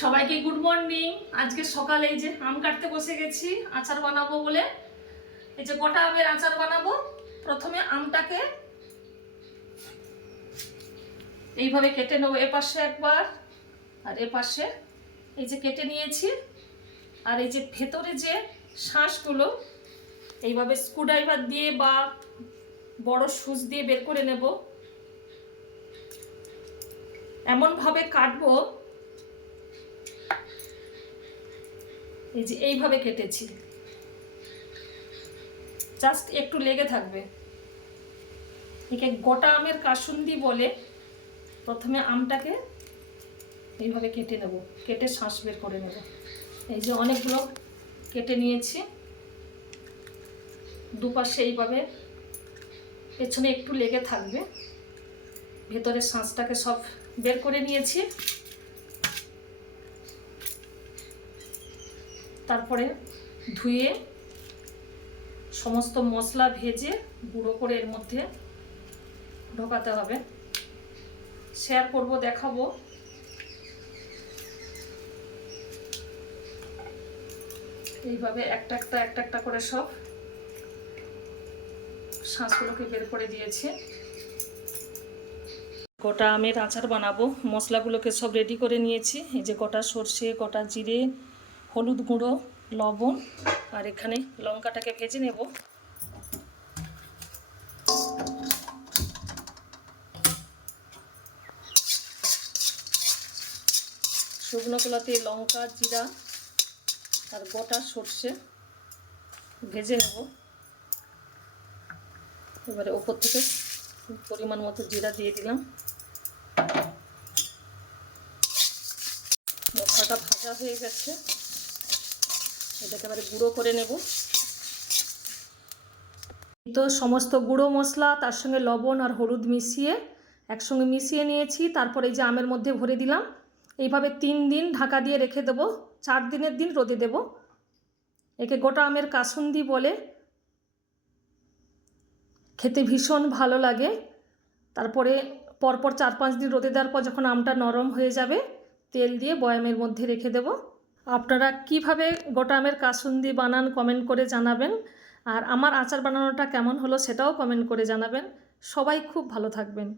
সবাইকে good morning. আজকে সকালে এই যে আম কাটতে বসে গেছি আচার বানাবো বলে। এই যে গোটা আমের আচার বানাবো। প্রথমে আমটাকে এইভাবে কেটে নেবো, এপাশে একবার আর এপাশে এই যে কেটে নিয়েছি। আর এই যে ভেতরে যে শাঁসগুলো এইভাবে স্ক্রুড্রাইভার দিয়ে বা বড় সুচ দিয়ে বের করে নেব। এমনভাবে কাটবো, এই যে এইভাবে কেটেছি, জাস্ট একটু লেগে থাকবে। একে গোটা আমের কাসুন্দি বলে। প্রথমে আমটাকে এইভাবে কেটে নেব, কেটে শাঁস বের করে নেব। এই যে অনেকগুলো কেটে নিয়েছি, দুপাশে এইভাবে পেছনে একটু লেগে থাকবে। ভেতরে শাঁসটাকে সব বের করে নিয়েছি। তারপরে ধুয়ে সমস্ত মশলা ভেজে গুঁড়ো করে এর মধ্যে ঢোকাতে হবে। শেয়ার করব, দেখাবো। এইভাবে একটা একটা করে সব শাঁসগুলোকে বের করে দিয়েছি। গোটা আমের আচার বানাবো, মশলাগুলোকে সব রেডি করে নিয়েছি। এই যে গোটা সর্ষে, গোটা জিরে, হলুদ গুঁড়ো, লবণ, আর এখানে লঙ্কাটাকে ভেজে নেব। শুকনো কলাতে লঙ্কা, জিরা আর গোটা সর্ষে ভেজে নেব। এবারে ওপর থেকে পরিমাণ মতো জিরা দিয়ে দিলাম। মশলাটা ভাজা হয়ে গেছে, এটাকে এবারে গুঁড়ো করে নেব। তো সমস্ত গুঁড়ো মশলা তার সঙ্গে লবণ আর হলুদ মিশিয়ে একসঙ্গে মিশিয়ে নিয়েছি। তারপরে এই যে আমের মধ্যে ভরে দিলাম। এইভাবে 3 দিন ঢাকা দিয়ে রেখে দেবো। 4 দিনের দিন রোদে দেব। একে গোটা আমের কাসুন্দি বলে। খেতে ভীষণ ভালো লাগে। তারপরে পরপর 4-5 দিন রোদে দেওয়ার পর যখন আমটা নরম হয়ে যাবে, তেল দিয়ে বয়ামের মধ্যে রেখে দেব। আপনারা কিভাবে গোটা আমের কাসুন্দি বানান কমেন্ট করে জানাবেন। আর আমার আচার বানানোটা কেমন হলো সেটাও কমেন্ট করে জানাবেন। সবাই খুব ভালো থাকবেন।